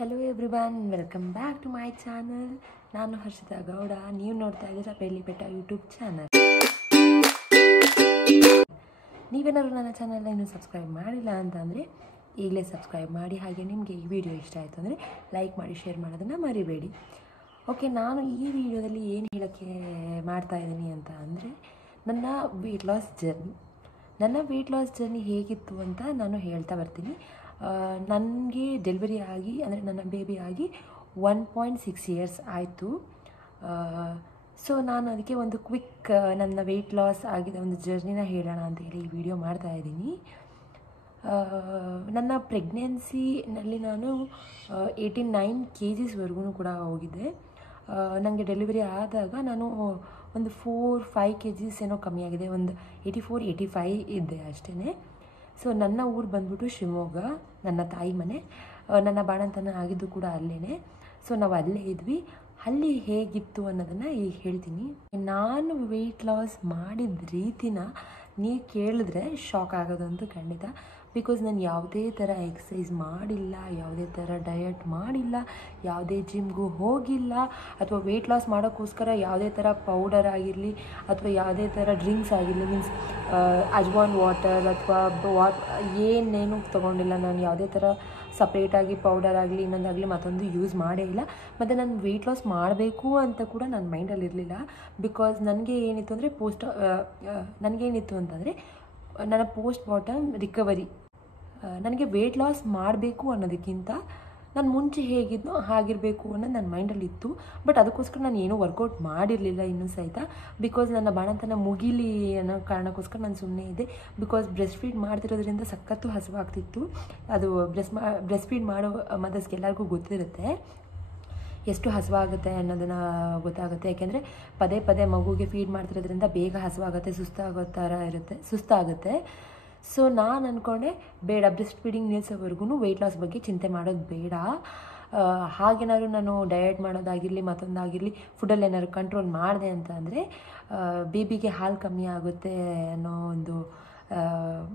Hello everyone, welcome back to my channel. ನಾನು ಹರ್ಷಿತಾ ಗೌಡ. ನೀವು ನೋಡ್ತಾ ಇದ್ದೀರಾ ಬೆಳ್ಳಿಬೆಟ್ಟ ಯೂಟ್ಯೂಬ್ ಚಾನಲ್. ನೀವೇನಾದ್ರು ನನ್ನ ಚಾನಲ್ನ ಇನ್ನೂ ಸಬ್ಸ್ಕ್ರೈಬ್ ಮಾಡಿಲ್ಲ ಅಂತಂದರೆ ಈಗಲೇ ಸಬ್ಸ್ಕ್ರೈಬ್ ಮಾಡಿ. ಹಾಗೆ ನಿಮಗೆ ಈ ವಿಡಿಯೋ ಇಷ್ಟ ಆಯಿತು ಅಂದರೆ ಲೈಕ್ ಮಾಡಿ, ಶೇರ್ ಮಾಡೋದನ್ನು ಮರಿಬೇಡಿ. ಓಕೆ, ನಾನು ಈ ವಿಡಿಯೋದಲ್ಲಿ ಏನು ಹೇಳೋಕ್ಕೆ ಮಾಡ್ತಾಯಿದ್ದೀನಿ ಅಂತ ಅಂದರೆ ನನ್ನ ವೆಯ್ಟ್ ಲಾಸ್ ಜರ್ನಿ ಹೇಗಿತ್ತು ಅಂತ ನಾನು ಹೇಳ್ತಾ ಬರ್ತೀನಿ. ನನಗೆ ಡೆಲಿವರಿ ಆಗಿ ಅಂದರೆ ನನ್ನ ಬೇಬಿ ಆಗಿ 1.6 ಇಯರ್ಸ್ ಆಯಿತು. ಸೊ ನಾನು ಅದಕ್ಕೆ ಒಂದು ಕ್ವಿಕ್ ನನ್ನ ವೆಯ್ಟ್ ಲಾಸ್ ಆಗಿದ್ದ ಒಂದು ಜರ್ನಿನ ಹೇಳೋಣ ಅಂತೇಳಿ ಈ ವಿಡಿಯೋ ಮಾಡ್ತಾಯಿದ್ದೀನಿ. ನನ್ನ ಪ್ರೆಗ್ನೆನ್ಸಿನಲ್ಲಿ ನಾನು 89 kgsವರೆಗೂ ಕೂಡ ಹೋಗಿದ್ದೆ. ನನಗೆ ಡೆಲಿವರಿ ಆದಾಗ ನಾನು ಒಂದು 4-5 kgs ಏನೋ ಕಮ್ಮಿ ಆಗಿದೆ, ಒಂದು 84-85 ಇದ್ದೆ ಅಷ್ಟೇ. ಸೊ ನನ್ನ ಊರು ಬಂದ್ಬಿಟ್ಟು ಶಿವಮೊಗ್ಗ, ನನ್ನ ತಾಯಿ ಮನೆ. ನನ್ನ ಬಾಣಂತನ ಆಗಿದ್ದು ಕೂಡ ಅಲ್ಲೇ. ಸೊ ನಾವು ಅಲ್ಲೇ ಇದ್ವಿ. ಅಲ್ಲಿ ಹೇಗಿತ್ತು ಅನ್ನೋದನ್ನು ಈಗ ಹೇಳ್ತೀನಿ. ನಾನು ವೆಯ್ಟ್ ಲಾಸ್ ಮಾಡಿದ ರೀತಿನ ನೀವು ಕೇಳಿದ್ರೆ ಶಾಕ್ ಆಗೋದಂತೂ ಖಂಡಿತ. ಬಿಕಾಸ್ ನಾನು ಯಾವುದೇ ಥರ ಎಕ್ಸಸೈಸ್ ಮಾಡಿಲ್ಲ, ಯಾವುದೇ ಥರ ಡಯಟ್ ಮಾಡಿಲ್ಲ, ಯಾವುದೇ ಜಿಮ್ಗೂ ಹೋಗಿಲ್ಲ, ಅಥವಾ ವೆಯ್ಟ್ ಲಾಸ್ ಮಾಡೋಕ್ಕೋಸ್ಕರ ಯಾವುದೇ ಥರ ಪೌಡರ್ ಆಗಿರಲಿ ಅಥವಾ ಯಾವುದೇ ಥರ ಡ್ರಿಂಕ್ಸ್ ಆಗಿರಲಿ, ಮೀನ್ಸ್ ಅಜ್ವಾನ್ ವಾಟರ್ ಅಥವಾ ಏನೇನು ತೊಗೊಂಡಿಲ್ಲ. ನಾನು ಯಾವುದೇ ಥರ ಸಪ್ರೇಟಾಗಿ ಪೌಡರ್ ಆಗಲಿ ಇನ್ನೊಂದಾಗಲಿ ಮತ್ತೊಂದು ಯೂಸ್ ಮಾಡೇ ಇಲ್ಲ. ಮತ್ತು ನಾನು ವೆಯ್ಟ್ ಲಾಸ್ ಮಾಡಬೇಕು ಅಂತ ಕೂಡ ನನ್ನ ಮೈಂಡಲ್ಲಿ ಇರಲಿಲ್ಲ. ಬಿಕಾಸ್ ನನಗೆ ಏನಿತ್ತು ಅಂತಂದರೆ ನನ್ನ ಪೋಸ್ಟ್ ಬಾಟಮ್ ರಿಕವರಿ. ನನಗೆ ವೆಯ್ಟ್ ಲಾಸ್ ಮಾಡಬೇಕು ಅನ್ನೋದಕ್ಕಿಂತ ನಾನು ಮುಂಚೆ ಹೇಗಿದ್ನೋ ಹಾಗಿರಬೇಕು ಅನ್ನೋದು ನನ್ನ ಮೈಂಡಲ್ಲಿ ಇತ್ತು. ಬಟ್ ಅದಕ್ಕೋಸ್ಕರ ನಾನು ಏನೂ ವರ್ಕೌಟ್ ಮಾಡಿರಲಿಲ್ಲ ಇನ್ನೂ ಸಹಿತ. ಬಿಕಾಸ್ ನನ್ನ ಬಾಣಂತನ ಮುಗಿಲಿ ಅನ್ನೋ ಕಾರಣಕ್ಕೋಸ್ಕರ ನಾನು ಸುಮ್ಮನೆ ಇದ್ದೆ. ಬಿಕಾಸ್ ಬ್ರೆಸ್ಟ್ ಫೀಡ್ ಮಾಡ್ತಿರೋದ್ರಿಂದ ಸಖತ್ತು ಹಸಿವಾಗ್ತಿತ್ತು. ಅದು ಬ್ರೆಸ್ಟ್ ಫೀಡ್ ಮಾಡೋ ಮದರ್ಸ್ಗೆ ಎಲ್ಲರಿಗೂ ಗೊತ್ತಿರುತ್ತೆ ಎಷ್ಟು ಹಸಿವಾಗುತ್ತೆ ಅನ್ನೋದನ್ನು ಗೊತ್ತಾಗುತ್ತೆ. ಯಾಕೆಂದರೆ ಪದೇ ಪದೇ ಮಗುಗೆ ಫೀಡ್ ಮಾಡ್ತಿರೋದ್ರಿಂದ ಬೇಗ ಹಸಿವಾಗುತ್ತೆ, ಸುಸ್ತಾಗುತ್ತೆ. ಸೊ ನಾನು ಅಂದ್ಕೊಂಡೆ ಬೇಡ, ಬ್ರೆಸ್ಟ್ ಫೀಡಿಂಗ್ ನಿಲ್ಲಿಸೋವರೆಗೂ ವೆಯ್ಟ್ ಲಾಸ್ ಬಗ್ಗೆ ಚಿಂತೆ ಮಾಡೋದು ಬೇಡ. ಹಾಗೇನಾದ್ರು ನಾನು ಡಯಟ್ ಮಾಡೋದಾಗಿರಲಿ ಮತ್ತೊಂದಾಗಿರಲಿ ಫುಡ್ಡಲ್ಲಿ ಏನಾದ್ರು ಕಂಟ್ರೋಲ್ ಮಾಡಿದೆ ಅಂತ ಅಂದರೆ ಬೇಬಿಗೆ ಹಾಲು ಕಮ್ಮಿ ಆಗುತ್ತೆ ಅನ್ನೋ ಒಂದು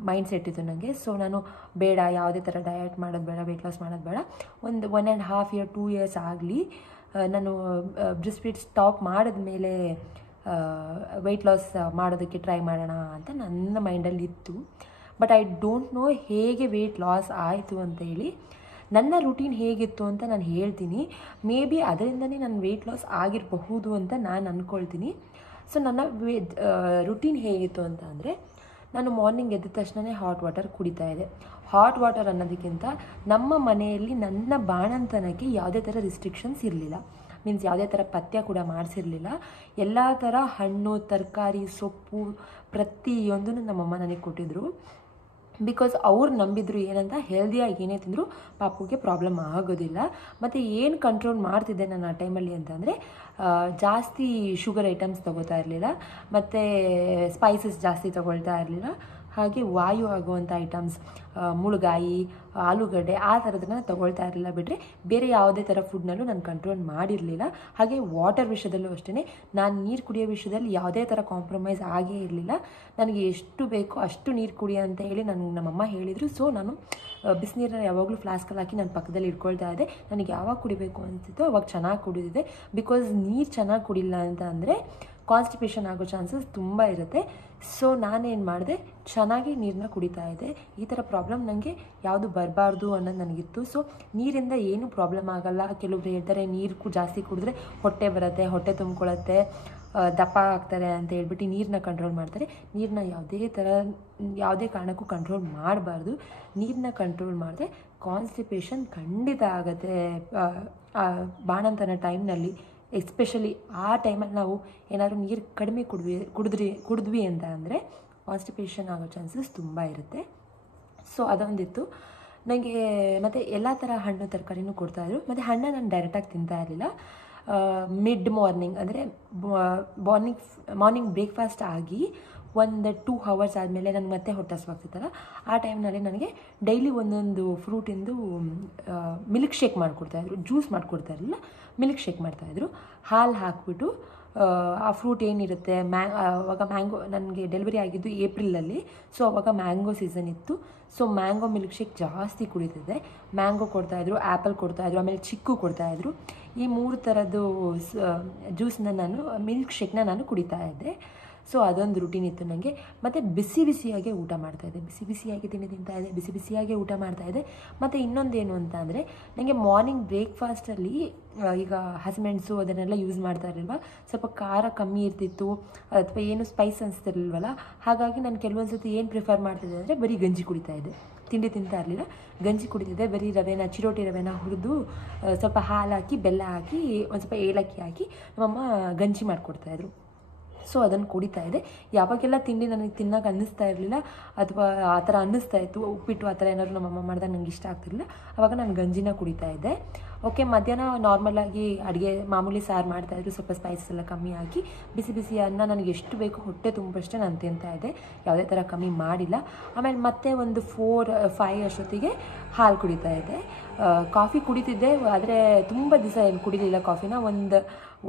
ಮೈಂಡ್ ಸೆಟ್ ಇತ್ತು ನನಗೆ. ಸೊ ನಾನು ಬೇಡ, ಯಾವುದೇ ಥರ ಡಯಟ್ ಮಾಡೋದು ಬೇಡ, ವೆಯ್ಟ್ ಲಾಸ್ ಮಾಡೋದು ಬೇಡ, ಒಂದು 1.5 year 2 years ಆಗಲಿ, ನಾನು ಬ್ರೆಸ್ಟ್ ಫೀಡ್ ಸ್ಟಾಪ್ ಮಾಡಿದ್ಮೇಲೆ ವೆಯ್ಟ್ ಲಾಸ್ ಮಾಡೋದಕ್ಕೆ ಟ್ರೈ ಮಾಡೋಣ ಅಂತ ನನ್ನ ಮೈಂಡಲ್ಲಿ ಇತ್ತು. ಬಟ್ ಐ ಡೋಂಟ್ ನೋ ಹೇಗೆ ವೆಯ್ಟ್ ಲಾಸ್ ಆಯಿತು ಅಂತ ಹೇಳಿ. ನನ್ನ ರುಟೀನ್ ಹೇಗಿತ್ತು ಅಂತ ನಾನು ಹೇಳ್ತೀನಿ. ಮೇ ಬಿ ಅದರಿಂದನೇ ನನ್ನ ವೆಯ್ಟ್ ಲಾಸ್ ಆಗಿರಬಹುದು ಅಂತ ನಾನು ಅಂದ್ಕೊಳ್ತೀನಿ. ಸೊ ನನ್ನ ರುಟೀನ್ ಹೇಗಿತ್ತು ಅಂತ ಅಂದರೆ, ನಾನು ಮಾರ್ನಿಂಗ್ ಎದ್ದ ತಕ್ಷಣ ಹಾಟ್ ವಾಟರ್ ಕುಡಿತಾ ಇದ್ದೆ. ಹಾಟ್ ವಾಟರ್ ಅನ್ನೋದಕ್ಕಿಂತ ನಮ್ಮ ಮನೆಯಲ್ಲಿ ನನ್ನ ಬಾಣಂತನಕ್ಕೆ ಯಾವುದೇ ಥರ ರಿಸ್ಟ್ರಿಕ್ಷನ್ಸ್ ಇರಲಿಲ್ಲ. ಮೀನ್ಸ್ ಯಾವುದೇ ಥರ ಪಥ್ಯ ಕೂಡ ಮಾಡಿಸಿರಲಿಲ್ಲ. ಎಲ್ಲ ಥರ ಹಣ್ಣು, ತರಕಾರಿ, ಸೊಪ್ಪು ಪ್ರತಿಯೊಂದನ್ನು ನಮ್ಮಮ್ಮ ನನಗೆ ಕೊಟ್ಟಿದ್ರು. ಬಿಕಾಸ್ ಅವ್ರು ನಂಬಿದ್ರು ಏನಂತ, ಹೆಲ್ದಿಯಾಗಿ ಏನೇ ತಿಂದರೂ ಪಾಪುಗೆ ಪ್ರಾಬ್ಲಮ್ ಆಗೋದಿಲ್ಲ. ಮತ್ತು ಏನು ಕಂಟ್ರೋಲ್ ಮಾಡ್ತಿದ್ದೆ ನಾನು ಆ ಟೈಮಲ್ಲಿ ಅಂತಂದರೆ, ಜಾಸ್ತಿ ಶುಗರ್ ಐಟಮ್ಸ್ ತೊಗೋತಾ ಇರಲಿಲ್ಲ, ಮತ್ತು ಸ್ಪೈಸಸ್ ಜಾಸ್ತಿ ತೊಗೊಳ್ತಾ ಇರಲಿಲ್ಲ. ಹಾಗೆ ವಾಯು ಆಗುವಂಥ ಐಟಮ್ಸ್, ಮುಳುಗಾಯಿ, ಆಲೂಗಡ್ಡೆ ಆ ಥರದನ್ನ ತೊಗೊಳ್ತಾ ಇರಲಿಲ್ಲ. ಬಿಟ್ಟರೆ ಬೇರೆ ಯಾವುದೇ ಥರ ಫುಡ್ನಲ್ಲೂ ನಾನು ಕಂಟ್ರೋಲ್ ಮಾಡಿರಲಿಲ್ಲ. ಹಾಗೆ ವಾಟರ್ ವಿಷಯದಲ್ಲೂ ಅಷ್ಟೇ, ನಾನು ನೀರು ಕುಡಿಯೋ ವಿಷಯದಲ್ಲಿ ಯಾವುದೇ ಥರ ಕಾಂಪ್ರಮೈಸ್ ಆಗೇ ಇರಲಿಲ್ಲ. ನನಗೆ ಎಷ್ಟು ಬೇಕೋ ಅಷ್ಟು ನೀರು ಕುಡಿಯೋ ಅಂತ ಹೇಳಿ ನಮ್ಮಮ್ಮ ಹೇಳಿದರು. ಸೊ ನಾನು ಬಿಸಿನೀರನ್ನ ಯಾವಾಗಲೂ ಫ್ಲಾಸ್ಕಲ್ಲಿ ಹಾಕಿ ನನ್ನ ಪಕ್ಕದಲ್ಲಿ ಇಟ್ಕೊಳ್ತಾ ಇದ್ದೆ. ನನಗೆ ಯಾವಾಗ ಕುಡಿಬೇಕು ಅನಿಸ್ತಿತ್ತೋ ಅವಾಗ ಚೆನ್ನಾಗಿ ಕುಡಿದಿದ್ದೆ. ಬಿಕಾಸ್ ನೀರು ಚೆನ್ನಾಗಿ ಕುಡಿಲ್ಲ ಅಂತ ಅಂದರೆ ಕಾನ್ಸ್ಟಿಪೇಷನ್ ಆಗೋ ಚಾನ್ಸಸ್ ತುಂಬ ಇರುತ್ತೆ. ಸೊ ನಾನೇನು ಮಾಡಿದೆ, ಚೆನ್ನಾಗಿ ನೀರನ್ನ ಕುಡಿತಾ ಇದ್ದೆ. ಈ ಥರ ಪ್ರಾಬ್ಲಮ್ ನನಗೆ ಯಾವುದು ಬರಬಾರ್ದು ಅನ್ನೋದು ನನಗಿತ್ತು. ಸೊ ನೀರಿಂದ ಏನೂ ಪ್ರಾಬ್ಲಮ್ ಆಗೋಲ್ಲ. ಕೆಲವೊಬ್ರು ಹೇಳ್ತಾರೆ ನೀರು ಜಾಸ್ತಿ ಕುಡಿದ್ರೆ ಹೊಟ್ಟೆ ಬರುತ್ತೆ, ಹೊಟ್ಟೆ ತುಂಬ್ಕೊಳ್ಳುತ್ತೆ, ದಪ್ಪ ಆಗ್ತಾರೆ ಅಂತ ಹೇಳ್ಬಿಟ್ಟು ನೀರನ್ನ ಕಂಟ್ರೋಲ್ ಮಾಡ್ತಾರೆ. ನೀರನ್ನ ಯಾವುದೇ ಕಾರಣಕ್ಕೂ ಕಂಟ್ರೋಲ್ ಮಾಡಬಾರ್ದು. ನೀರನ್ನ ಕಂಟ್ರೋಲ್ ಮಾಡಿದ್ರೆ ಕಾನ್ಸ್ಟಿಪೇಷನ್ ಖಂಡಿತ ಆಗುತ್ತೆ. ಬಾಣಂತನ ಟೈಮ್ನಲ್ಲಿ ಎಸ್ಪೆಷಲಿ ಆ ಟೈಮಲ್ಲಿ ನಾವು ಏನಾದರೂ ನೀರು ಕಡಿಮೆ ಕುಡಿದ್ವಿ ಅಂತ ಅಂದರೆ ಕಾನ್ಸ್ಟಿಪೇಷನ್ ಆಗೋ ಚಾನ್ಸಸ್ ತುಂಬ ಇರುತ್ತೆ. ಸೊ ಅದೊಂದಿತ್ತು ನನಗೆ. ಮತ್ತು ಎಲ್ಲ ಥರ ಹಣ್ಣು ತರಕಾರಿನೂ ಕೊಡ್ತಾಯಿದ್ರು. ಮತ್ತು ಹಣ್ಣು ನಾನು ಡೈರೆಕ್ಟಾಗಿ ತಿಂತಾ ಇರಲಿಲ್ಲ. ಮಿಡ್ ಮಾರ್ನಿಂಗ್ ಅಂದರೆ ಮಾರ್ನಿಂಗ್ ಬ್ರೇಕ್ಫಾಸ್ಟ್ ಆಗಿ ಒಂದು 2 hours ಆದಮೇಲೆ ನನಗೆ ಮತ್ತೆ ಹೊಟ್ಟೆ ಹಸಿವಾಗ್ತಿತ್ತಲ್ಲ, ಆ ಟೈಮ್ನಲ್ಲಿ ನನಗೆ ಡೈಲಿ ಒಂದೊಂದು ಫ್ರೂಟಿಂದು ಮಿಲ್ಕ್ ಶೇಕ್ ಮಾಡಿಕೊಡ್ತಾಯಿದ್ರು. ಜ್ಯೂಸ್ ಮಾಡಿಕೊಡ್ತಾ ಇರಲಿಲ್ಲ, ಮಿಲ್ಕ್ ಶೇಕ್ ಮಾಡ್ತಾಯಿದ್ರು. ಹಾಲು ಹಾಕಿಬಿಟ್ಟು ಆ ಫ್ರೂಟ್ ಏನಿರುತ್ತೆ ಅವಾಗ ಮ್ಯಾಂಗೋ, ನನಗೆ ಡೆಲಿವರಿ ಆಗಿದ್ದು ಏಪ್ರಿಲಲ್ಲಿ, ಸೊ ಅವಾಗ ಮ್ಯಾಂಗೋ ಸೀಸನ್ ಇತ್ತು. ಸೊ ಮ್ಯಾಂಗೋ ಮಿಲ್ಕ್ ಶೇಕ್ ಜಾಸ್ತಿ ಕುಡಿತಿದ್ದೆ. ಮ್ಯಾಂಗೋ ಕೊಡ್ತಾಯಿದ್ರು, ಆ್ಯಪಲ್ ಕೊಡ್ತಾಯಿದ್ರು, ಆಮೇಲೆ ಚಿಕ್ಕು ಕೊಡ್ತಾಯಿದ್ರು. ಈ 3 ಥರದ್ದು ಜ್ಯೂಸನ್ನ ಮಿಲ್ಕ್ ಶೇಕ್ನ ನಾನು ಕುಡಿತಾ ಇದ್ದೆ. ಸೊ ಅದೊಂದು ರೂಟೀನ್ ಇತ್ತು ನನಗೆ. ಮತ್ತು ಬಿಸಿ ಬಿಸಿಯಾಗೆ ಊಟ ಮಾಡ್ತಾಯಿದ್ದೆ, ಬಿಸಿ ಬಿಸಿಯಾಗಿ ತಿಂತಾಯಿದ್ದೆ, ಬಿಸಿ ಬಿಸಿಯಾಗೆ ಊಟ ಮಾಡ್ತಾಯಿದ್ದೆ. ಮತ್ತು ಇನ್ನೊಂದೇನು ಅಂತ ಅಂದರೆ, ನನಗೆ ಮಾರ್ನಿಂಗ್ ಬ್ರೇಕ್ಫಾಸ್ಟಲ್ಲಿ ಈಗ ಹಸಿಮೆಣಸು ಅದನ್ನೆಲ್ಲ ಯೂಸ್ ಮಾಡ್ತಾ ಇರಲಿಲ್ವ, ಸ್ವಲ್ಪ ಖಾರ ಕಮ್ಮಿ ಇರ್ತಿತ್ತು ಅಥವಾ ಏನು ಸ್ಪೈಸ್ ಅನಿಸ್ತಿರ್ಲಿಲ್ವಲ್ಲ. ಹಾಗಾಗಿ ನಾನು ಕೆಲವೊಂದು ಸತಿ ಏನು ಪ್ರಿಫರ್ ಮಾಡ್ತಿದ್ದೆ ಅಂದರೆ ಬರೀ ಗಂಜಿ ಕುಡಿತಾಯಿದ್ದೆ, ತಿಂಡಿ ತಿಂತಾ ಇರಲಿಲ್ಲ, ಗಂಜಿ ಕುಡಿತಿದ್ದೆ. ಬರೀ ಚಿರೋಟಿ ರವೆನ ಹುರಿದು ಸ್ವಲ್ಪ ಹಾಲು ಹಾಕಿ, ಬೆಲ್ಲ ಹಾಕಿ, ಒಂದು ಸ್ವಲ್ಪ ಏಲಕ್ಕಿ ಹಾಕಿ ನಮ್ಮಮ್ಮ ಗಂಜಿ ಮಾಡಿಕೊಡ್ತಾಯಿದ್ರು. ಸೊ ಅದನ್ನು ಕುಡಿತಾ ಇದ್ದೆ. ಯಾವಾಗೆಲ್ಲ ತಿಂಡಿ ನನಗೆ ತಿನ್ನೋಕೆ ಅನ್ನಿಸ್ತಾ ಇರಲಿಲ್ಲ ಅಥವಾ ಆ ಥರ ಅನ್ನಿಸ್ತಾ ಇತ್ತು, ಉಪ್ಪಿಟ್ಟು ಆ ಥರ ಏನಾದ್ರು ನಮ್ಮಮ್ಮ ಮಾಡಿದಾಗ ನನಗೆ ಇಷ್ಟ ಆಗ್ತಿರಲಿಲ್ಲ, ಆವಾಗ ನಾನು ಗಂಜಿನ ಕುಡಿತಾ ಇದ್ದೆ. ಓಕೆ, ಮಧ್ಯಾಹ್ನ ನಾರ್ಮಲಾಗಿ ಅಡುಗೆ ಮಾಮೂಲಿ ಸಾರು ಮಾಡ್ತಾಯಿದ್ರು, ಸ್ವಲ್ಪ ಸ್ಪೈಸಸ್ ಎಲ್ಲ ಕಮ್ಮಿ ಹಾಕಿ ಬಿಸಿ ಬಿಸಿ ಅನ್ನ ನನಗೆ ಎಷ್ಟು ಬೇಕು ಹೊಟ್ಟೆ ತುಂಬಷ್ಟೇ ನಾನು ತಿಂತಾ ಇದ್ದೆ, ಯಾವುದೇ ಥರ ಕಮ್ಮಿ ಮಾಡಿಲ್ಲ. ಆಮೇಲೆ ಮತ್ತೆ ಒಂದು 4-5 ಅಷ್ಟೊತ್ತಿಗೆ ಹಾಲು ಕುಡಿತಾ ಇದ್ದೆ. ಕಾಫಿ ಕುಡಿತಿದ್ದೆ, ಆದರೆ ತುಂಬ ದಿವಸ ಏನು ಕುಡಿಲಿಲ್ಲ ಕಾಫಿನ. ಒಂದು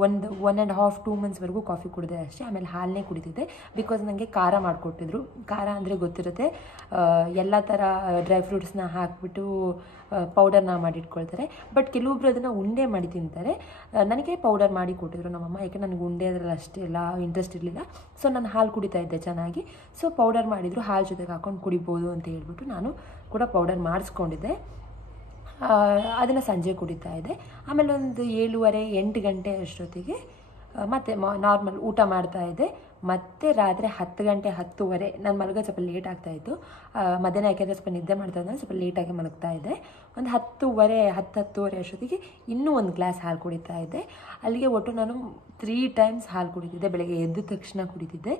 1.5-2 ಮಂತ್ಸ್ವರೆಗೂ ಕಾಫಿ ಕುಡಿದೆ ಅಷ್ಟೇ. ಆಮೇಲೆ ಹಾಲನ್ನೇ ಕುಡಿತಿದ್ದೆ, ಬಿಕಾಸ್ ನನಗೆ ಖಾರ ಮಾಡಿಕೊಟ್ಟಿದ್ರು. ಖಾರ ಅಂದರೆ ಗೊತ್ತಿರುತ್ತೆ, ಎಲ್ಲ ಥರ ಡ್ರೈ ಫ್ರೂಟ್ಸ್ನ ಹಾಕಿಬಿಟ್ಟು ಪೌಡರ್ನ ಮಾಡಿಟ್ಕೊಳ್ತಾರೆ. ಬಟ್ ಕೆಲವೊಬ್ರು ಅದನ್ನು ಉಂಡೆ ಮಾಡಿ ತಿಂತಾರೆ. ನನಗೆ ಪೌಡರ್ ಮಾಡಿ ಕೊಟ್ಟಿದ್ರು ನಮ್ಮಮ್ಮ, ಯಾಕೆ ನನಗೆ ಉಂಡೆ ಅದರಲ್ಲಿ ಅಷ್ಟೆಲ್ಲ ಇಂಟ್ರೆಸ್ಟ್ ಇರಲಿಲ್ಲ. ಸೊ ನಾನು ಹಾಲು ಕುಡಿತಾ ಇದ್ದೆ ಚೆನ್ನಾಗಿ. ಸೊ ಪೌಡರ್ ಮಾಡಿದ್ರು, ಹಾಲು ಜೊತೆಗೆ ಹಾಕ್ಕೊಂಡು ಕುಡಿಬೋದು ಅಂತ ಹೇಳ್ಬಿಟ್ಟು ನಾನು ಕೂಡ ಪೌಡರ್ ಮಾಡಿಸ್ಕೊಂಡಿದ್ದೆ. ಅದನ್ನು ಸಂಜೆ ಕುಡಿತಾ ಇದ್ದೆ. ಆಮೇಲೆ ಒಂದು 7:30-8 ಗಂಟೆ ಅಷ್ಟೊತ್ತಿಗೆ ಮತ್ತೆ ನಾರ್ಮಲ್ ಊಟ ಮಾಡ್ತಾಯಿದ್ದೆ. ಮತ್ತು ರಾತ್ರಿ 10 ಗಂಟೆ 10:30 ನಾನು ಮಲಗೋದು ಸ್ವಲ್ಪ ಲೇಟ್ ಆಗ್ತಾಯಿತ್ತು. ಮಧ್ಯಾಹ್ನ ಯಾಕೆಂದರೆ ಸ್ವಲ್ಪ ನಿದ್ದೆ ಮಾಡ್ತಾ ಇದ್ದರೆ ಸ್ವಲ್ಪ ಲೇಟಾಗಿ ಮಲಗ್ತಾ ಇದ್ದೆ. ಒಂದು 10:30 ಅಷ್ಟೊತ್ತಿಗೆ ಇನ್ನೂ ಒಂದು ಗ್ಲಾಸ್ ಹಾಲು ಕುಡಿತಾ ಇದ್ದೆ. ಅಲ್ಲಿಗೆ ಒಟ್ಟು ನಾನು 3 ಟೈಮ್ಸ್ ಹಾಲು ಕುಡಿತಿದ್ದೆ. ಬೆಳಗ್ಗೆ ಎದ್ದ ತಕ್ಷಣ ಕುಡಿತಿದ್ದೆ,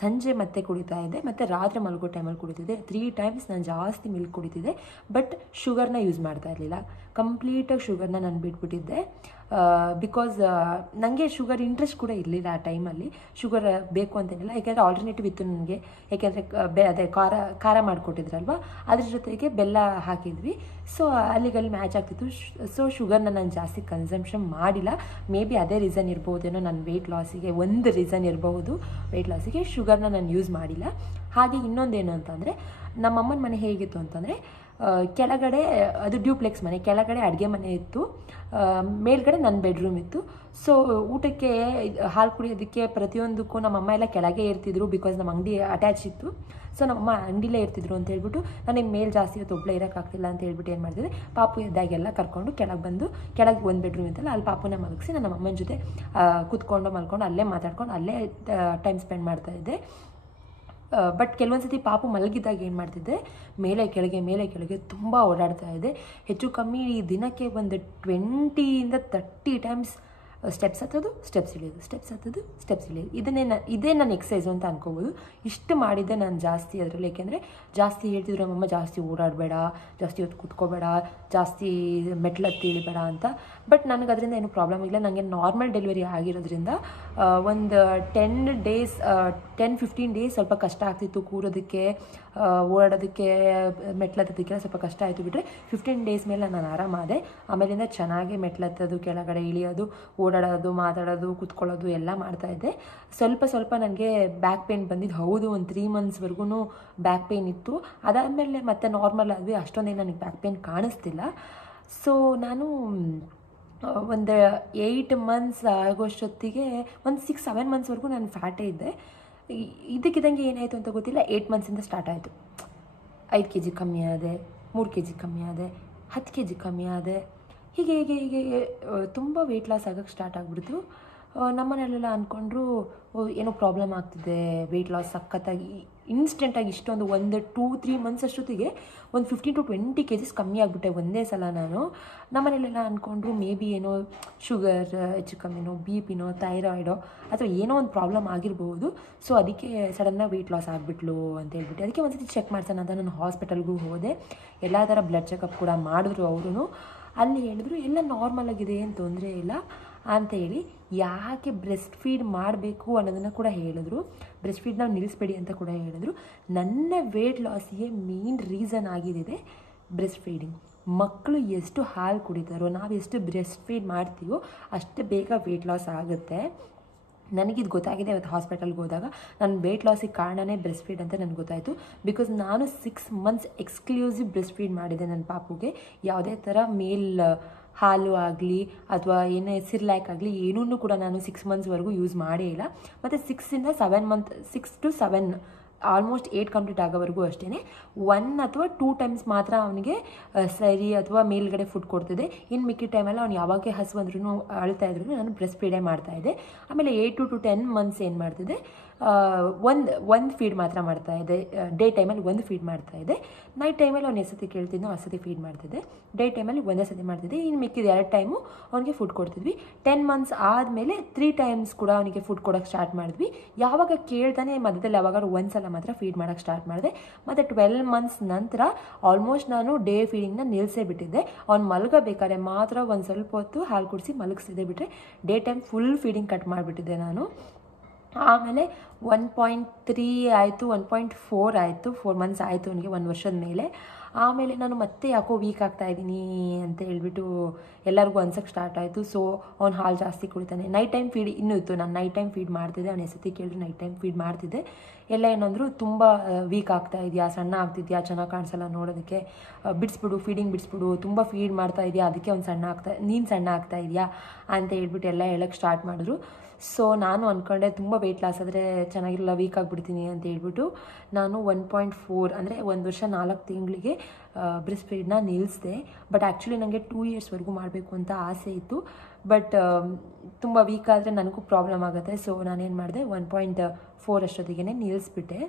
ಸಂಜೆ ಮತ್ತೆ ಕುಡಿತಾ ಇದ್ದೆ, ಮತ್ತು ರಾತ್ರಿ ಮಲಗೋ ಟೈಮಲ್ಲಿ ಕುಡಿತಿದ್ದೆ. 3 ಟೈಮ್ಸ್ ನಾನು ಜಾಸ್ತಿ ಮಿಲ್ಕ್ ಕುಡಿತಿದ್ದೆ. ಬಟ್ ಶುಗರ್ನ ಯೂಸ್ ಮಾಡ್ತಾ ಇರಲಿಲ್ಲ, ಕಂಪ್ಲೀಟಾಗಿ ಶುಗರ್ನ ನಾನು ಬಿಟ್ಬಿಟ್ಟಿದ್ದೆ. ಬಿಕಾಸ್ ನನಗೆ ಶುಗರ್ ಇಂಟ್ರೆಸ್ಟ್ ಕೂಡ ಇರಲಿಲ್ಲ ಆ ಟೈಮಲ್ಲಿ. ಶುಗರ್ ಬೇಕು ಅಂತೇನಿಲ್ಲ, ಯಾಕೆಂದರೆ ಆಲ್ಟರ್ನೇಟಿವ್ ಇತ್ತು ನನಗೆ. ಯಾಕೆಂದರೆ ಅದೇ ಖಾರ ಮಾಡಿಕೊಟ್ಟಿದ್ರಲ್ವ, ಅದ್ರ ಜೊತೆಗೆ ಬೆಲ್ಲ ಹಾಕಿದ್ವಿ. ಸೊ ಅಲ್ಲಿಗಲ್ಲಿ ಮ್ಯಾಚ್ ಆಗ್ತಿತ್ತು. ಸೊ ಶುಗರ್ನ ನಾನು ಜಾಸ್ತಿ ಕನ್ಸಂಪ್ಷನ್ ಮಾಡಿಲ್ಲ. ಮೇ ಬಿ ಅದೇ ರೀಸನ್ ಇರ್ಬೋದೇನೋ, ನನ್ನ ವೆಯ್ಟ್ ಲಾಸಿಗೆ ಒಂದು ರೀಸನ್ ಇರಬಹುದು. ವೆಯ್ಟ್ ಲಾಸಿಗೆ ಶುಗರ್ನ ನಾನು ಯೂಸ್ ಮಾಡಿಲ್ಲ. ಹಾಗೆ ಇನ್ನೊಂದೇನು ಅಂತಂದರೆ, ನಮ್ಮಮ್ಮನ ಮನೆ ಹೇಗಿತ್ತು ಅಂತಂದರೆ, ಕೆಳಗಡೆ ಅದು ಡ್ಯೂಪ್ಲೆಕ್ಸ್ ಮನೆ, ಕೆಳಗಡೆ ಅಡುಗೆ ಮನೆ ಇತ್ತು, ಮೇಲ್ಗಡೆ ನನ್ನ ಬೆಡ್ರೂಮ್ ಇತ್ತು. ಸೊ ಊಟಕ್ಕೆ ಹಾಲು ಕುಡಿಯೋದಕ್ಕೆ ಪ್ರತಿಯೊಂದಕ್ಕೂ ನಮ್ಮಮ್ಮ ಎಲ್ಲ ಕೆಳಗೆ ಇರ್ತಿದ್ರು, ಬಿಕಾಸ್ ನಮ್ಮ ಅಂಗಡಿ ಅಟ್ಯಾಚ್ ಇತ್ತು. ಸೊ ನಮ್ಮಮ್ಮ ಅಂಗಡಿಲೇ ಇರ್ತಿದ್ರು ಅಂತ ಹೇಳ್ಬಿಟ್ಟು, ನನಗೆ ಮೇಲೆ ಜಾಸ್ತಿ ಹೊತ್ತು ಒಬ್ಬಳೇ ಇರೋಕ್ಕಾಗ್ತಿಲ್ಲ ಅಂತ ಹೇಳ್ಬಿಟ್ಟು ಏನು ಮಾಡ್ತಿದ್ದೆ, ಪಾಪು ಎದ್ದಾಗೆಲ್ಲ ಕರ್ಕೊಂಡು ಕೆಳಗೆ ಒಂದು ಬೆಡ್ರೂಮ್ ಇತ್ತಲ್ಲ, ಅಲ್ಲಿ ಪಾಪುನ ಮಲಗಿಸಿ ನನ್ನ ಅಮ್ಮನ ಜೊತೆ ಕೂತ್ಕೊಂಡು ಮಲ್ಕೊಂಡು ಅಲ್ಲೇ ಮಾತಾಡ್ಕೊಂಡು ಅಲ್ಲೇ ಟೈಮ್ ಸ್ಪೆಂಡ್ ಮಾಡ್ತಾಯಿದ್ದೆ. ಬಟ್ ಕೆಲವೊಂದು ಸತಿ ಪಾಪು ಮಲಗಿದ್ದಾಗ ಏನು ಮಾಡ್ತಿದ್ದೆ, ಮೇಲೆ ಕೆಳಗೆ ತುಂಬ ಓಡಾಡ್ತಾ ಇದೆ. ಹೆಚ್ಚು ಕಮ್ಮಿ ದಿನಕ್ಕೆ ಒಂದು 20-30 ಟೈಮ್ಸ್ ಸ್ಟೆಪ್ಸ್ ಹತ್ತೋದು, ಸ್ಟೆಪ್ಸ್ ಇಳಿಯೋದು, ಸ್ಟೆಪ್ಸ್ ಹತ್ತೋದು, ಸ್ಟೆಪ್ಸ್ ಇಳಿಯೋದು. ಇದೇ ನನ್ನ ಎಕ್ಸಸೈಸು ಅಂತ ಅನ್ಕೋಬೋದು. ಇಷ್ಟು ಮಾಡಿದ್ದೆ ನಾನು ಜಾಸ್ತಿ ಅದರಲ್ಲಿ. ಏಕೆಂದರೆ ಜಾಸ್ತಿ ಹೇಳ್ತಿದ್ರು ನಮ್ಮಮ್ಮ, ಜಾಸ್ತಿ ಓಡಾಡಬೇಡ, ಜಾಸ್ತಿ ಹೊತ್ತು ಕೂತ್ಕೋಬೇಡ, ಜಾಸ್ತಿ ಮೆಟ್ಲತ್ತಿ ಇಳಿಬೇಡ ಅಂತ. ಬಟ್ ನನಗೆ ಅದರಿಂದ ಏನು ಪ್ರಾಬ್ಲಮ್ ಇಲ್ಲ. ನನಗೆ ನಾರ್ಮಲ್ ಡೆಲಿವರಿ ಆಗಿರೋದ್ರಿಂದ ಒಂದು 10-15 ಡೇಸ್ ಸ್ವಲ್ಪ ಕಷ್ಟ ಆಗ್ತಿತ್ತು ಕೂರೋದಕ್ಕೆ, ಓಡಾಡೋದಕ್ಕೆ, ಮೆಟ್ಲತ್ತೋದಕ್ಕೆಲ್ಲ ಸ್ವಲ್ಪ ಕಷ್ಟ ಆಯಿತು. ಬಿಟ್ಟರೆ 15 ಡೇಸ್ ಮೇಲೆ ನಾನು ಆರಾಮಾದೆ. ಆಮೇಲಿಂದ ಚೆನ್ನಾಗಿ ಮೆಟ್ಲತ್ತೋದು, ಕೆಳಗಡೆ ಇಳಿಯೋದು, ಓಡಾಡೋದು, ಮಾತಾಡೋದು, ಕೂತ್ಕೊಳ್ಳೋದು ಎಲ್ಲ ಮಾಡ್ತಾಯಿದ್ದೆ. ಸ್ವಲ್ಪ ನನಗೆ ಬ್ಯಾಕ್ ಪೇಯ್ನ್ ಬಂದಿದ್ದು ಹೌದು. ಒಂದು 3 ಮಂತ್ಸ್ವರೆಗೂ ಬ್ಯಾಕ್ ಪೇಯ್ನ್ ಇತ್ತು. ಅದಾದಮೇಲೆ ಮತ್ತೆ ನಾರ್ಮಲ್ ಆದ್ವಿ, ಅಷ್ಟೊಂದೇನು ನನಗೆ ಬ್ಯಾಕ್ ಪೇಯ್ನ್ ಕಾಣಿಸ್ತಿಲ್ಲ. ಸೊ ನಾನು ಒಂದು 8 ಮಂತ್ಸ್ ಆಗೋಷ್ಟೊತ್ತಿಗೆ ಒಂದು 6-7 ಮಂತ್ಸ್ವರೆಗೂ ನಾನು ಫ್ಯಾಟೇ ಇದ್ದೆ. ಇದಕ್ಕಿದ್ದಂಗೆ ಏನಾಯಿತು ಅಂತ ಗೊತ್ತಿಲ್ಲ, 8 ಮಂತ್ಸಿಂದ ಸ್ಟಾರ್ಟ್ ಆಯಿತು. 5 kg ಕಮ್ಮಿ ಆದೆ, 3 kg ಕಮ್ಮಿ ಆದೆ, 10 kg ಕಮ್ಮಿ ಆದೆ. ಹೀಗೆ ತುಂಬ ವೆಯ್ಟ್ ಲಾಸ್ ಆಗೋಕ್ಕೆ ಸ್ಟಾರ್ಟ್ ಆಗಿಬಿಡ್ತು. ನಮ್ಮನೆಯಲ್ಲೆಲ್ಲ ಅಂದ್ಕೊಂಡ್ರು ಏನೋ ಪ್ರಾಬ್ಲಮ್ ಆಗ್ತಿದೆ, ವೆಯ್ಟ್ ಲಾಸ್ ಸಖತ್ತಾಗಿ ಇನ್ಸ್ಟೆಂಟಾಗಿ ಇಷ್ಟೊಂದು 1-2-3 ಮಂತ್ಸ್ ಅಷ್ಟೊತ್ತಿಗೆ ಒಂದು 15-20 kgs ಕಮ್ಮಿ ಆಗಿಬಿಟ್ಟೆ ಒಂದೇ ಸಲ ನಾನು. ನಮ್ಮನೆಯಲ್ಲೆಲ್ಲ ಅಂದ್ಕೊಂಡ್ರು ಮೇ ಬಿ ಏನೋ ಶುಗರ್ ಹೆಚ್ಚು ಕಮ್ಮಿನೋ, BP-ನೋ, ಥೈರಾಯ್ಡೋ ಅಥವಾ ಏನೋ ಒಂದು ಪ್ರಾಬ್ಲಮ್ ಆಗಿರ್ಬೋದು. ಸೊ ಅದಕ್ಕೆ ಸಡನ್ನಾಗಿ ವೆಯ್ಟ್ ಲಾಸ್ ಆಗಿಬಿಟ್ಲು ಅಂತ ಹೇಳ್ಬಿಟ್ಟು, ಅದಕ್ಕೆ ಒಂದು ಸತಿ ಚೆಕ್ ಮಾಡ್ಸೋಣ ಅಂತ ನಾನು ಹಾಸ್ಪಿಟಲ್ಗೂ ಹೋದೆ. ಎಲ್ಲ ಥರ ಬ್ಲಡ್ ಚೆಕಪ್ ಕೂಡ ಮಾಡಿದ್ರು ಅವರು. ಅಲ್ಲಿ ಹೇಳಿದ್ರು ಎಲ್ಲ ನಾರ್ಮಲ್ ಆಗಿದೆ, ಏನು ತೊಂದರೆ ಇಲ್ಲ ಅಂತ ಹೇಳಿ. ಯಾಕೆ ಬ್ರೆಸ್ಟ್ ಫೀಡ್ ಮಾಡಬೇಕು ಅನ್ನೋದನ್ನು ಕೂಡ ಹೇಳಿದ್ರು. ಬ್ರೆಸ್ಟ್ ಫೀಡ್ನ ನಿಲ್ಲಿಸ್ಬೇಡಿ ಅಂತ ಕೂಡ ಹೇಳಿದ್ರು. ನನ್ನ ವೆಯ್ಟ್ ಲಾಸಿಗೆ ಮೇನ್ ರೀಸನ್ ಆಗಿದ್ದಿದೆ ಬ್ರೆಸ್ಟ್ ಫೀಡಿಂಗ್. ಮಕ್ಕಳು ಎಷ್ಟು ಹಾಲು ಕುಡಿತಾರೋ, ನಾವು ಎಷ್ಟು ಬ್ರೆಸ್ಟ್ ಫೀಡ್ ಮಾಡ್ತೀವೋ ಅಷ್ಟು ಬೇಗ ವೆಯ್ಟ್ ಲಾಸ್ ಆಗುತ್ತೆ. ನನಗಿದು ಗೊತ್ತಾಗಿದೆ ಇವತ್ತು ಹಾಸ್ಪಿಟಲ್ಗೆ ಹೋದಾಗ. ನನ್ನ ವೆಯ್ಟ್ ಲಾಸಿಗೆ ಕಾರಣನೇ ಬ್ರೆಸ್ಟ್ ಫೀಡ್ ಅಂತ ನನಗೆ ಗೊತ್ತಾಯಿತು. ಬಿಕಾಸ್ ನಾನು 6 ಮಂತ್ಸ್ ಎಕ್ಸ್ಕ್ಲೂಸಿವ್ ಬ್ರೆಸ್ಟ್ ಫೀಡ್ ಮಾಡಿದೆ ನನ್ನ ಪಾಪುಗೆ. ಯಾವುದೇ ಥರ ಹಾಲು ಆಗಲಿ ಅಥವಾ ಏನೇ ಸಿರ್ಲ್ಯಾಕ್ ಆಗಲಿ ಏನೂ ಕೂಡ ನಾನು 6 ಮಂತ್ಸ್ವರೆಗೂ ಯೂಸ್ ಮಾಡೇ ಇಲ್ಲ. ಮತ್ತು 6 to 7 ಆಲ್ಮೋಸ್ಟ್ 8 ಕಂಪ್ಲೀಟ್ ಆಗೋವರೆಗೂ ಅಷ್ಟೇ 1 ಅಥವಾ 2 ಟೈಮ್ಸ್ ಮಾತ್ರ ಅವನಿಗೆ ಸರಿ ಅಥವಾ ಮೇಲ್ಗಡೆ ಫುಡ್ ಕೊಡ್ತಿದ್ದೆ. ಇನ್ನು ಮಿಕ್ಕಿ ಟೈಮೆಲ್ಲ ಅವ್ನು ಯಾವಾಗ ಹಸು ಅಂದ್ರೂ ಅಳ್ತಾ ಇದ್ರು ನಾನು ಬ್ರೆಸ್ಟ್ ಫೀಡೇ ಮಾಡ್ತಾಯಿದ್ದೆ. ಆಮೇಲೆ 8 to 10 ಮಂತ್ಸ್ ಏನು ಮಾಡ್ತಿದ್ದೆ, ಒಂದು ಫೀಡ್ ಮಾತ್ರ ಮಾಡ್ತಾಯಿದ್ದೆ. ಡೇ ಟೈಮಲ್ಲಿ 1 ಫೀಡ್ ಮಾಡ್ತಾಯಿದ್ದೆ. ನೈಟ್ ಟೈಮಲ್ಲಿ ಅವ್ನು ಎಷ್ಟು ಸತಿ ಕೇಳ್ತಿದ್ದೋ ಅಷ್ಟು ಸತಿ ಫೀಡ್ ಮಾಡ್ತಿದ್ದೆ. ಡೇ ಟೈಮಲ್ಲಿ 1 ಸತಿ ಮಾಡ್ತಿದ್ದೆ. ಇನ್ನು ಮಿಕ್ಕಿದ 2 ಟೈಮು ಅವನಿಗೆ ಫುಡ್ ಕೊಡ್ತಿದ್ವಿ. 10 ಮಂತ್ಸ್ ಆದಮೇಲೆ 3 ಟೈಮ್ಸ್ ಕೂಡ ಅವನಿಗೆ ಫುಡ್ ಕೊಡೋಕ್ಕೆ ಸ್ಟಾರ್ಟ್ ಮಾಡಿದ್ವಿ. ಯಾವಾಗ ಕೇಳ್ತಾನೆ ಮಧ್ಯದಲ್ಲಿ ಯಾವಾಗಾದ್ರು ಒಂದು ಸಲ ಮಾತ್ರ ಫೀಡ್ ಮಾಡೋಕ್ಕೆ ಸ್ಟಾರ್ಟ್ ಮಾಡಿದೆ. ಮತ್ತು 12 ಮಂತ್ಸ್ ನಂತರ ಆಲ್ಮೋಸ್ಟ್ ನಾನು ಡೇ ಫೀಡಿಂಗ್ನ ನಿಲ್ಲಿಸೇ ಬಿಟ್ಟಿದ್ದೆ. ಅವ್ನು ಮಲಗಬೇಕಾದ್ರೆ ಮಾತ್ರ ಒಂದು ಸ್ವಲ್ಪ ಹೊತ್ತು ಹಾಲು ಕುಡಿಸಿ ಮಲಗಿಸಿದೆ, ಬಿಟ್ಟರೆ day time full feeding cut ಮಾಡಿಬಿಟ್ಟಿದ್ದೆ ನಾನು. ಆಮೇಲೆ 1.3 ಆಯಿತು, 1.4 ಆಯಿತು, 4 ಮಂತ್ಸ್ ಆಯಿತು ಅವನಿಗೆ 1 ವರ್ಷದ ಮೇಲೆ. ಆಮೇಲೆ ನಾನು ಮತ್ತೆ ಯಾಕೋ ವೀಕ್ ಆಗ್ತಾಯಿದ್ದೀನಿ ಅಂತ ಹೇಳ್ಬಿಟ್ಟು ಎಲ್ಲರಿಗೂ ಅನ್ಸೋಕ್ಕೆ ಸ್ಟಾರ್ಟ್ ಆಯಿತು. ಸೊ ಅವ್ನು ಹಾಲು ಜಾಸ್ತಿ ಕುಡಿತಾನೆ. ನೈಟ್ ಟೈಮ್ ಫೀಡ್ ಇನ್ನೂ ಇತ್ತು, ನಾನು ನೈಟ್ ಟೈಮ್ ಫೀಡ್ ಮಾಡ್ತಿದ್ದೆ. ಅವ್ನು ಎಸತಿ ಕೇಳಿದ್ರು ನೈಟ್ ಟೈಮ್ ಫೀಡ್ ಮಾಡ್ತಿದ್ದೆ. ಎಲ್ಲ ಏನಂದ್ರು ತುಂಬ ವೀಕ್ ಆಗ್ತಾ ಇದೆಯಾ, ಸಣ್ಣ ಆಗ್ತಿದ್ಯಾ, ಚೆನ್ನಾಗಿ ಕಾಣಿಸಲ್ಲ ನೋಡೋದಕ್ಕೆ, ಬಿಡಿಸ್ಬಿಡು, ಫೀಡಿಂಗ್ ಬಿಡಿಸ್ಬಿಡು, ತುಂಬ ಫೀಡ್ ಮಾಡ್ತಾ ಇದೆಯಾ, ಅದಕ್ಕೆ ನೀನು ಸಣ್ಣ ಆಗ್ತಾ ಇದೆಯಾ ಅಂತ ಹೇಳ್ಬಿಟ್ಟು ಎಲ್ಲ ಹೇಳೋಕ್ಕೆ ಸ್ಟಾರ್ಟ್ ಮಾಡಿದ್ರು. ಸೊ ನಾನು ಅಂದ್ಕೊಂಡೆ ತುಂಬ ವೆಯ್ಟ್ ಲಾಸ್ ಆದರೆ ಚೆನ್ನಾಗಿರಲ್ಲ, ವೀಕ್ ಆಗಿಬಿಡ್ತೀನಿ ಅಂತ ಹೇಳ್ಬಿಟ್ಟು ನಾನು 1.4 ಅಂದರೆ 1 ವರ್ಷ 4 ತಿಂಗಳಿಗೆ ಬ್ರೆಸ್ಟ್ ಫೀಡ್ನ ನಿಲ್ಲಿಸಿದೆ. ಬಟ್ ಆ್ಯಕ್ಚುಲಿ ನನಗೆ 2 ಇಯರ್ಸ್ವರೆಗೂ ಮಾಡಬೇಕು ಅಂತ ಆಸೆ ಇತ್ತು. ಬಟ್ ತುಂಬ ವೀಕ್ ಆದರೆ ನನಗೂ ಪ್ರಾಬ್ಲಮ್ ಆಗುತ್ತೆ. ಸೊ ನಾನೇನು ಮಾಡಿದೆ, 1.4 ಅಷ್ಟೊತ್ತಿಗೆ ನಿಲ್ಲಿಸ್ಬಿಟ್ಟೆ.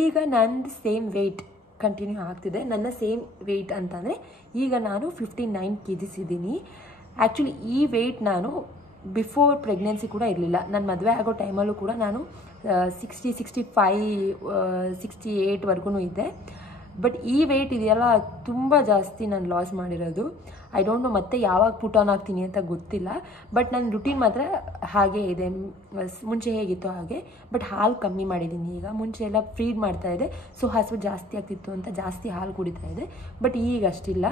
ಈಗ ನಂದು ಸೇಮ್ ವೆಯ್ಟ್ ಕಂಟಿನ್ಯೂ ಆಗ್ತಿದೆ. ನನ್ನ ಸೇಮ್ ವೆಯ್ಟ್ ಅಂತಂದರೆ ಈಗ ನಾನು 59 kgs ಇದ್ದೀನಿ. ಆ್ಯಕ್ಚುಲಿ ಈ ವೆಯ್ಟ್ ನಾನು ಬಿಫೋರ್ ಪ್ರೆಗ್ನೆನ್ಸಿ ಕೂಡ ಇರಲಿಲ್ಲ. ನನ್ನ ಮದುವೆ ಆಗೋ ಟೈಮಲ್ಲೂ ಕೂಡ ನಾನು 60, 65, 68ವರೆಗೂ ಇದ್ದೆ. ಬಟ್ ಈ ವೆಯ್ಟ್ ಇದೆಯಲ್ಲ ತುಂಬ ಜಾಸ್ತಿ ನಾನು ಲಾಸ್ ಮಾಡಿರೋದು. ಐ ಡೋಂಟ್ ನೋ ಮತ್ತೆ ಯಾವಾಗ ಪುಟ್ ಆನ್ ಆಗ್ತೀನಿ ಅಂತ ಗೊತ್ತಿಲ್ಲ. ಬಟ್ ನನ್ನ ರುಟೀನ್ ಮಾತ್ರ ಹಾಗೇ ಇದೆ, ಮುಂಚೆ ಹೇಗಿತ್ತು ಹಾಗೆ. ಬಟ್ ಹಾಲು ಕಮ್ಮಿ ಮಾಡಿದ್ದೀನಿ ಈಗ. ಮುಂಚೆ ಎಲ್ಲ ಫೀಡ್ ಮಾಡ್ತಾಯಿದ್ದೆ, ಸೊ ಹಸು ಜಾಸ್ತಿ ಆಗ್ತಿತ್ತು ಅಂತ ಜಾಸ್ತಿ ಹಾಲು ಕುಡಿತಾ ಇದೆ. ಬಟ್ ಈಗ ಅಷ್ಟಿಲ್ಲ.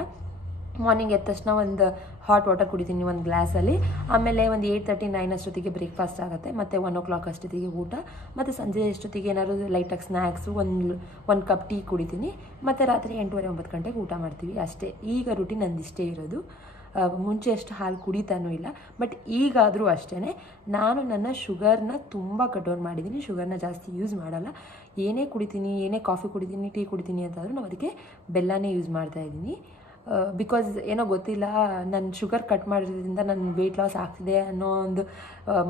ಮಾರ್ನಿಂಗ್ ಎದ್ದ ತಕ್ಷಣ ಒಂದು ಹಾಟ್ ವಾಟರ್ ಕುಡಿತೀನಿ 1 ಗ್ಲಾಸಲ್ಲಿ. ಆಮೇಲೆ ಒಂದು 8:39 ಅಷ್ಟೊತ್ತಿಗೆ ಬ್ರೇಕ್ಫಾಸ್ಟ್ ಆಗುತ್ತೆ. ಮತ್ತು 1 o'clock ಅಷ್ಟೊತ್ತಿಗೆ ಊಟ. ಮತ್ತು ಸಂಜೆ ಅಷ್ಟೊತ್ತಿಗೆ ಏನಾದ್ರು ಲೈಟಾಗಿ ಸ್ನ್ಯಾಕ್ಸು, ಒಂದು ಕಪ್ ಟೀ ಕುಡಿತೀನಿ. ಮತ್ತು ರಾತ್ರಿ 8:30-9 ಗಂಟೆಗೆ ಊಟ ಮಾಡ್ತೀವಿ ಅಷ್ಟೇ. ಈಗ ರುಟೀನ್ ನಂದಿಷ್ಟೇ ಇರೋದು. ಮುಂಚೆ ಅಷ್ಟು ಹಾಲು ಕುಡಿತಾನೂ ಇಲ್ಲ. ಬಟ್ ಈಗಾದರೂ ಅಷ್ಟೇ ನಾನು ನನ್ನ ಶುಗರ್ನ ತುಂಬ ಕಂಟ್ರೋಲ್ ಮಾಡಿದ್ದೀನಿ. ಶುಗರ್ನ ಜಾಸ್ತಿ ಯೂಸ್ ಮಾಡಲ್ಲ. ಏನೇ ಕುಡಿತೀನಿ, ಏನೇ ಕಾಫಿ ಕುಡಿತೀನಿ, ಟೀ ಕುಡಿತೀನಿ ಅಂತಂದರೂ ನಾವು ಅದಕ್ಕೆ ಬೆಲ್ಲನೇ ಯೂಸ್ ಮಾಡ್ತಾಯಿದ್ದೀನಿ. ಬಿಕಾಸ್ ಏನೋ ಗೊತ್ತಿಲ್ಲ, ನನ್ನ ಶುಗರ್ ಕಟ್ ಮಾಡೋದ್ರಿಂದ ನನ್ನ ವೆಯ್ಟ್ ಲಾಸ್ ಆಗ್ತಿದೆ ಅನ್ನೋ ಒಂದು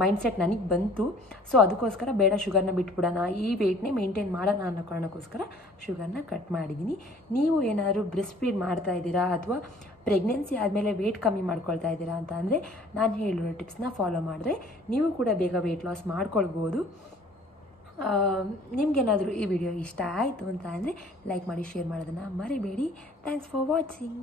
ಮೈಂಡ್ಸೆಟ್ ನನಗೆ ಬಂತು. ಸೊ ಅದಕ್ಕೋಸ್ಕರ ಬೇಡ, ಶುಗರ್ನ ಬಿಟ್ಬಿಡೋಣ, ಈ ವೆಯ್ಟ್ನೇ ಮೇಂಟೈನ್ ಮಾಡೋಣ ಅನ್ನೋ ಕಾರಣಕ್ಕೋಸ್ಕರ ಶುಗರ್ನ ಕಟ್ ಮಾಡಿದ್ದೀನಿ. ನೀವು ಏನಾದರೂ ಬ್ರೆಸ್ಟ್ ಫೀಡ್ ಮಾಡ್ತಾ ಇದ್ದೀರಾ ಅಥವಾ ಪ್ರೆಗ್ನೆನ್ಸಿ ಆದಮೇಲೆ ವೆಯ್ಟ್ ಕಮ್ಮಿ ಮಾಡ್ಕೊಳ್ತಾ ಇದ್ದೀರಾ ಅಂತ ಅಂದರೆ ನಾನು ಹೇಳಿರೋ ಟಿಪ್ಸ್ನ ಫಾಲೋ ಮಾಡಿದ್ರೆ ನೀವು ಕೂಡ ಬೇಗ ವೆಯ್ಟ್ ಲಾಸ್ ಮಾಡ್ಕೊಳ್ಬೋದು. ನಿಮಗೇನಾದರೂ ಈ ವಿಡಿಯೋ ಇಷ್ಟ ಆಯಿತು ಅಂತ ಅಂದರೆ ಲೈಕ್ ಮಾಡಿ, ಶೇರ್ ಮಾಡೋದನ್ನು ಮರಿಬೇಡಿ. Thanks for watching.